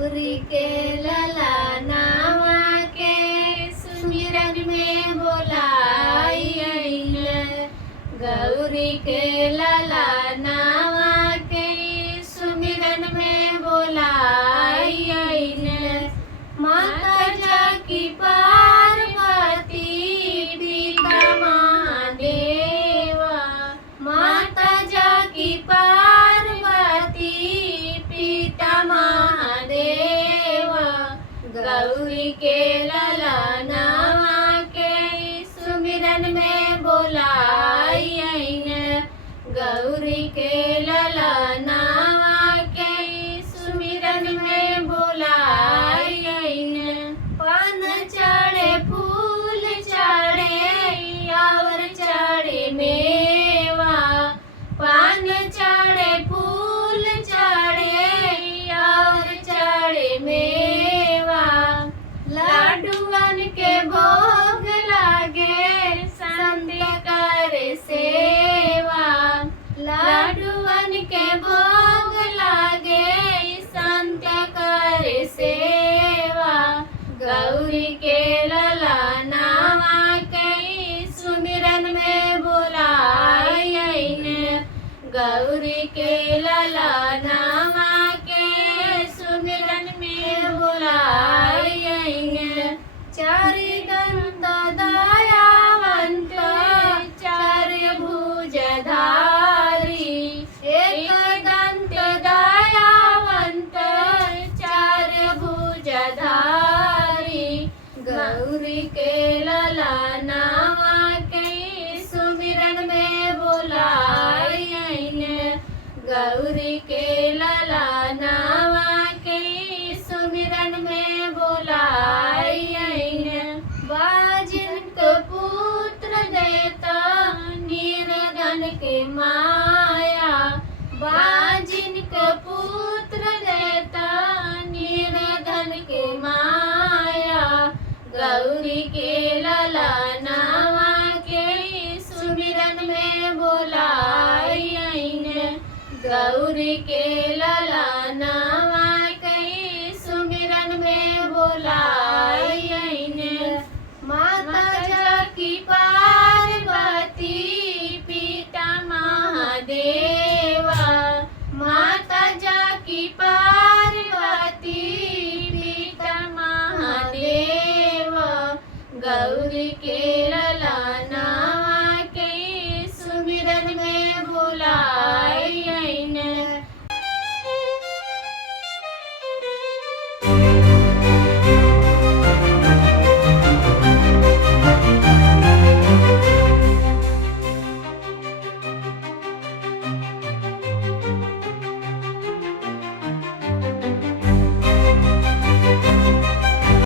गौरी के लला नावा के सुमिरन में बोलाइल। गौरी के लला नावा के सुमिरन में बोलाइल। माता जाकी पार्वती पिता महादेवा। माता जाकी पार्वती पिता महादेवा। गौरी के लला नावा के सुमिरन में बोलाइल। गौरी के लला नावा के सुमिरन में बोलाइल। पान चढ़े फूल चढ़े और चढ़े मेवा। पान चढ़े फूल चढ़े और चढ़े मेवा। लाडुअन के भोग लागे संत करे सेवा। लाडुअन के भोग लागे संत करे सेवा। गौरी के लला नावा के सुमिरन में बोलाइल। गौरी के लला नावा के सुमिरन में बोलाइल। चारि दंत दयावंत चारि भुजधारी। एक दंत दयावंत चारि भुजधारी। गौरी के लला नावा के सुमिरन में बोलाइल। गौरी के लला नावा के सुमिरन में बोलाइल। बाजिन को पुत्र देता निर्धन के माया। बाजिन को पुत्र देता निर्धन के माया। गौरी के लला नावा के सुमिरन में बोलाइल। गौरी के लला नावा के सुमिरन में बोलाइल। माता जाकी पार्वती पिता महादेवा। माता जाकी पार्वती पिता महादेवा। गौरी के लला